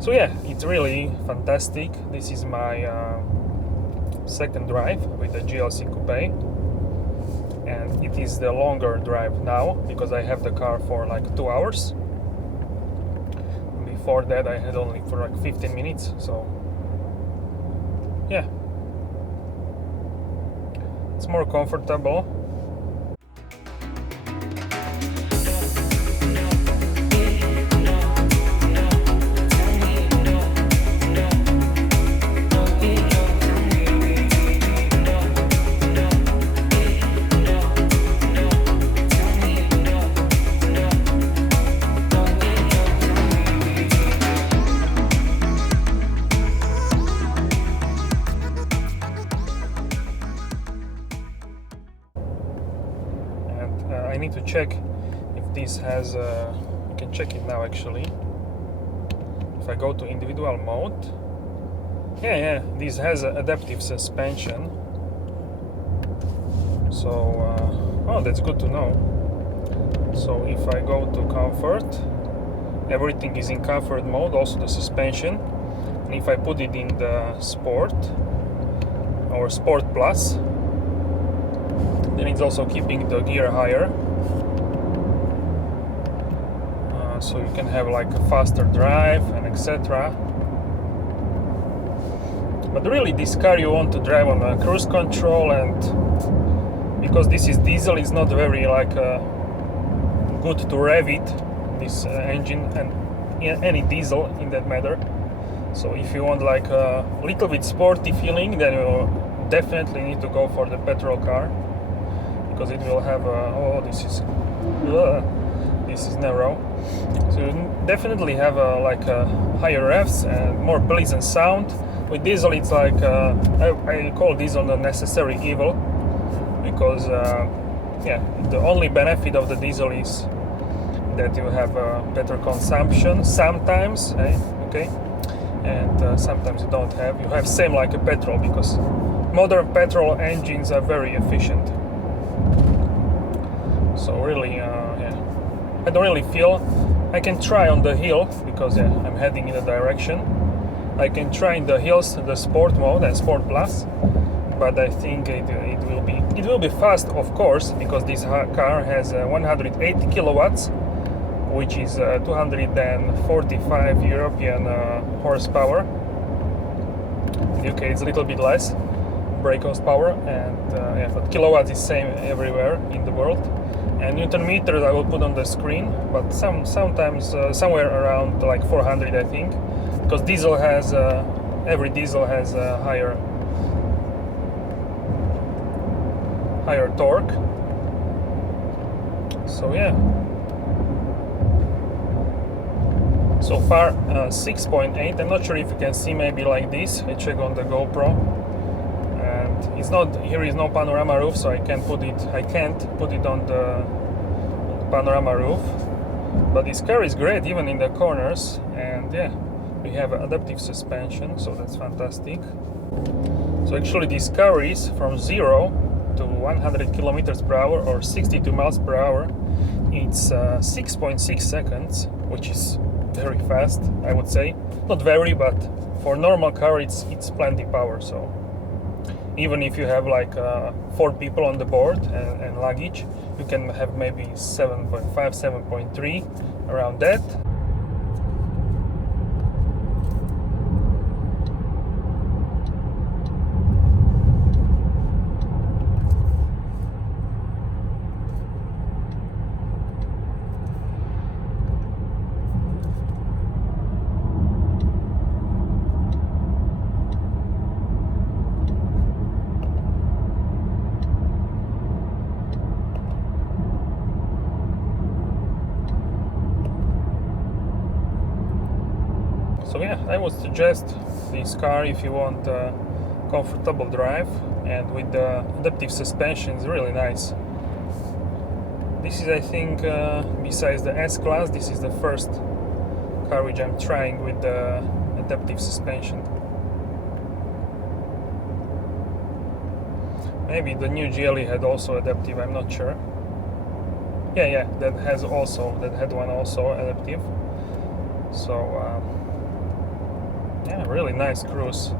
So yeah, it's really fantastic. This is my second drive with the GLC Coupé, and it is the longer drive now because I have the car for like 2 hours. Before that I had only for like 15 minutes, so yeah, it's more comfortable. I need to check if this has you can check it now actually. If I go to individual mode, yeah, this has adaptive suspension, so oh, that's good to know. So if I go to comfort, everything is in comfort mode, also the suspension. And if I put it in the sport or sport plus, then it's also keeping the gear higher, so you can have like a faster drive and etc. But really this car you want to drive on a cruise control, and because this is diesel, it's not very like good to rev it, this engine, and any diesel in that matter. So if you want like a little bit sporty feeling, then you definitely need to go for the petrol car, because it will have oh, this is narrow, so you definitely have like higher revs and more pleasant sound. With diesel it's like I call diesel the necessary evil, because yeah, the only benefit of the diesel is that you have better consumption sometimes, okay, and sometimes you don't have. You have same like a petrol, because modern petrol engines are very efficient. So really, yeah, I don't really feel. I can try on the hill, because yeah, I'm heading in a direction. I can try in the hills the sport mode and sport plus, but I think it will be fast, of course, because this car has 180 kilowatts, which is 245 European horsepower. In the UK it's a little bit less brake horsepower, and yeah, but kilowatts is same everywhere in the world. And Newton meters I will put on the screen, but sometimes somewhere around like 400, I think, because diesel has every diesel has a higher torque. So yeah, so far 6.8. I'm not sure if you can see, maybe like this. I check on the GoPro, and it's not, here is no panorama roof, so I can't put it on the panorama roof. But this car is great even in the corners, and yeah, we have adaptive suspension, so that's fantastic. So actually this car is from 0 to 100 kilometers per hour or 62 miles per hour. It's 6.6 seconds, which is very fast, I would say. Not very, but for normal car it's plenty power. So even if you have like 4 people on the board and luggage, you can have maybe 7.5, 7.3, around that. So yeah, I would suggest this car if you want a comfortable drive, and with the adaptive suspension, it's really nice. This is, I think, besides the S-Class, this is the first car which I'm trying with the adaptive suspension. Maybe the new GLE had also adaptive, I'm not sure. Yeah, that had one also adaptive. So really nice cruise.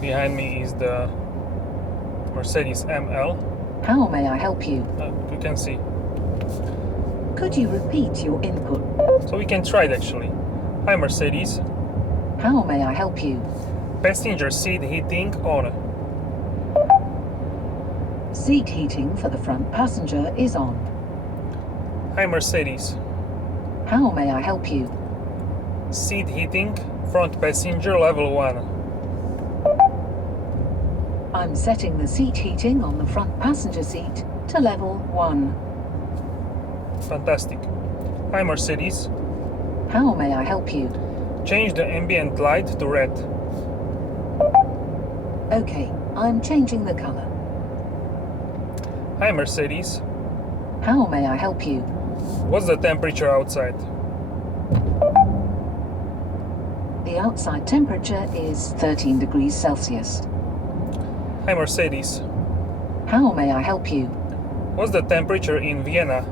Behind me is the Mercedes ML. How may I help you? You can see. Could you repeat your input? So we can try it actually. Hi Mercedes. How may I help you? Passenger seat heating on. Seat heating for the front passenger is on. Hi Mercedes. How may I help you? Seat heating, front passenger level 1. I'm setting the seat heating on the front passenger seat to level 1. Fantastic. Hi Mercedes. How may I help you? Change the ambient light to red. Okay, I'm changing the color. Hi Mercedes. How may I help you? What's the temperature outside? The outside temperature is 13 degrees Celsius. Hi Mercedes. How may I help you? What's the temperature in Vienna?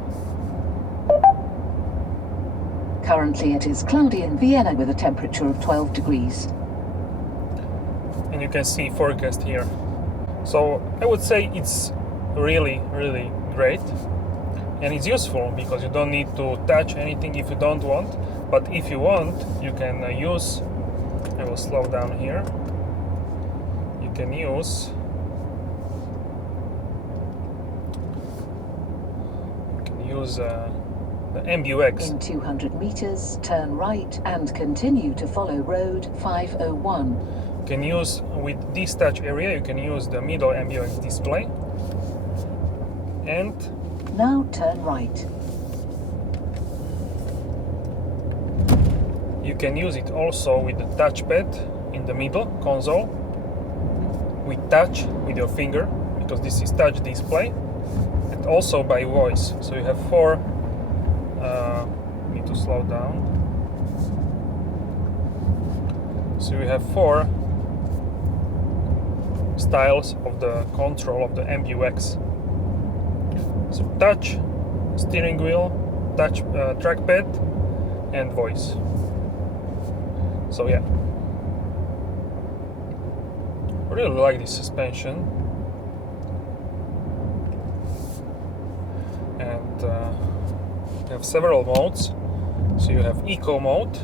Currently it is cloudy in Vienna with a temperature of 12 degrees. And you can see forecast here. So I would say it's really great, and it's useful because you don't need to touch anything if you don't want, but if you want you can use, I will slow down here, you can use the MBUX. In 200 meters, turn right and continue to follow road 501. You can use, with this touch area, you can use the middle MBUX display. And now turn right. You can use it also with the touchpad in the middle console, with touch with your finger, because this is touch display, and also by voice. So you have 4, need to slow down. So you have 4 styles of the control of the MBUX. So touch, steering wheel, touch, trackpad, and voice. So yeah, I really like this suspension, and you have several modes. So you have Eco mode,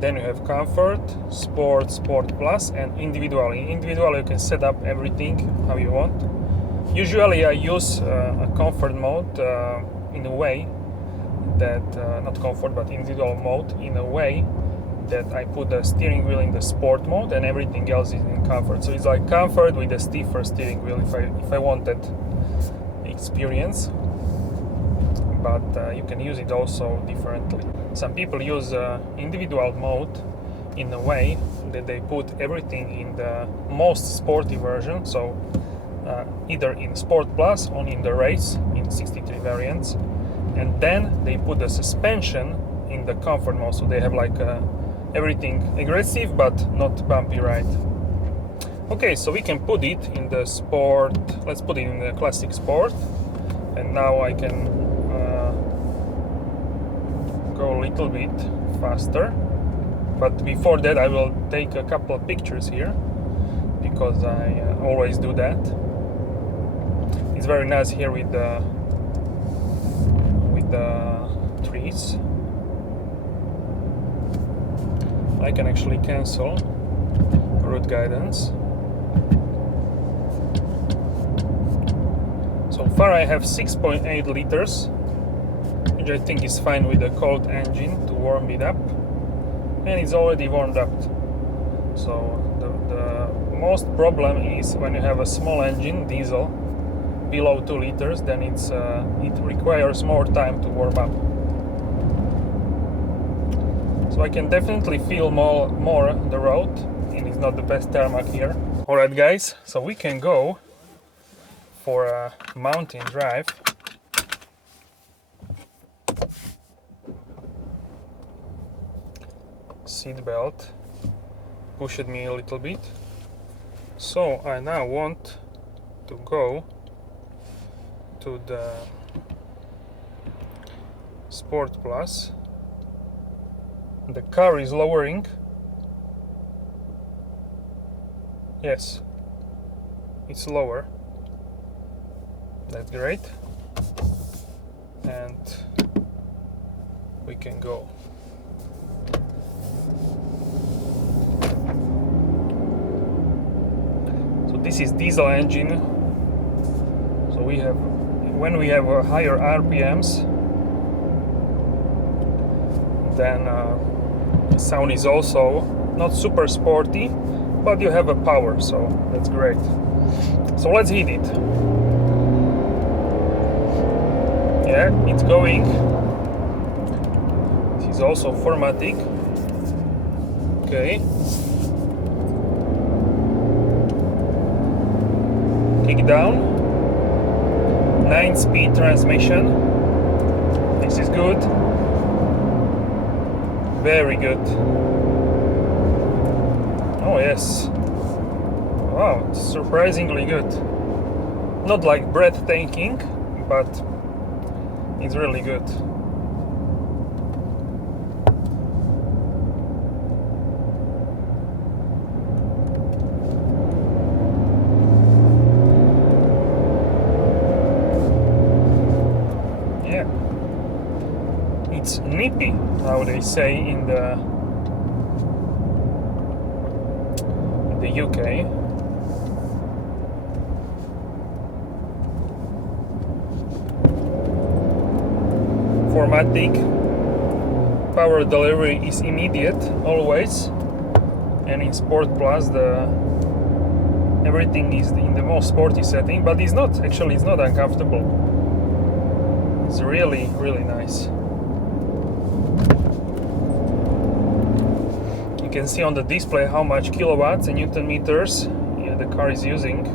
then you have Comfort, Sport, Sport Plus, and Individual. In Individual you can set up everything how you want. Usually I use a Comfort mode in a way that, not Comfort but Individual mode, in a way that I put the steering wheel in the Sport mode and everything else is in Comfort. So it's like Comfort with a stiffer steering wheel if I want that experience. But you can use it also differently. Some people use Individual mode in a way that they put everything in the most sporty version, so either in Sport Plus or in the Race in 63 variants, and then they put the suspension in the Comfort mode, so they have like everything aggressive but not bumpy ride. Okay, so we can put it in the Sport. Let's put it in the Classic Sport, and now I can go a little bit faster. But before that I will take a couple of pictures here, because I always do that. It's very nice here with the trees. I can actually cancel route guidance. So far I have 6.8 liters, which I think is fine with the cold engine to warm it up, and it's already warmed up. So the most problem is when you have a small engine, diesel, below 2 liters, then it requires more time to warm up. So I can definitely feel more the road, and it's not the best tarmac here. Alright guys, so we can go for a mountain drive. Seat belt pushed me a little bit, so I now want to go to the Sport Plus. The car is lowering Yes, it's lower. That's great. And we can go. So this is diesel engine. So we have, when we have higher RPMs, then the sound is also not super sporty, but you have a power, so that's great. So let's hit it. Yeah, it's going. This is also 4MATIC. Okay. Kick down. 9-speed transmission. This is good. Very good. Oh yes. Wow, it's surprisingly good. Not like breathtaking, but it's really good. Yeah. It's nippy, how they say in the UK. 4MATIC. Power delivery is immediate always, and in Sport Plus everything is in the most sporty setting, but it's not uncomfortable. It's really nice. You can see on the display how much kilowatts and Newton meters the car is using.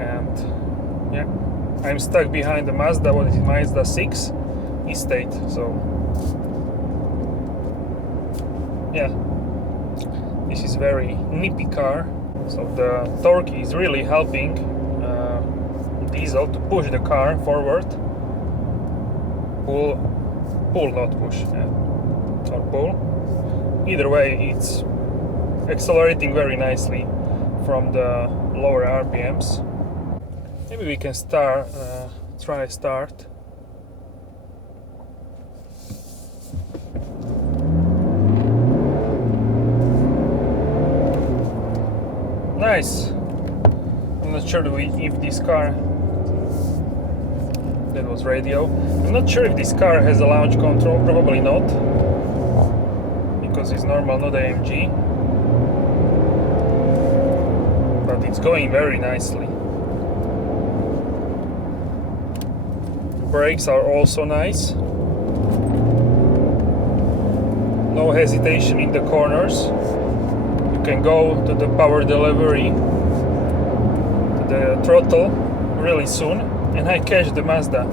And yeah, I'm stuck behind the Mazda, what is it, Mazda 6 Estate, so yeah, this is very nippy car. So the torque is really helping diesel to push the car forward. Pull, not push, yeah. Or pull. Either way, it's accelerating very nicely from the lower RPMs. Maybe we can try start. Nice. I'm not sure if this car, that was radio. I'm not sure if this car has a launch control, probably not, because it's normal, not AMG. But it's going very nicely. Brakes are also nice. No hesitation in the corners. You can go to the power delivery, to the throttle really soon. And I catch the Mazda.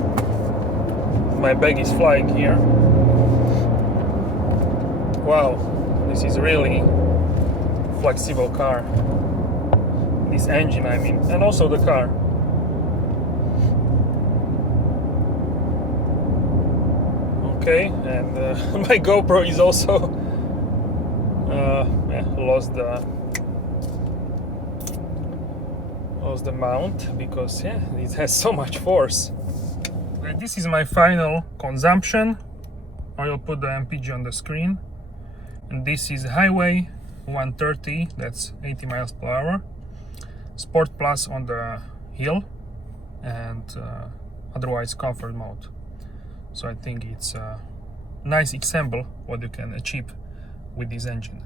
My bag is flying here. Wow, this is really flexible car. This engine, I mean, and also the car. Okay, and my GoPro is also lost the mount because it has so much force. Okay, this is my final consumption. I will put the MPG on the screen, and this is highway 130, that's 80 miles per hour. Sport Plus on the hill, and otherwise comfort mode. So I think it's a nice example what you can achieve with this engine.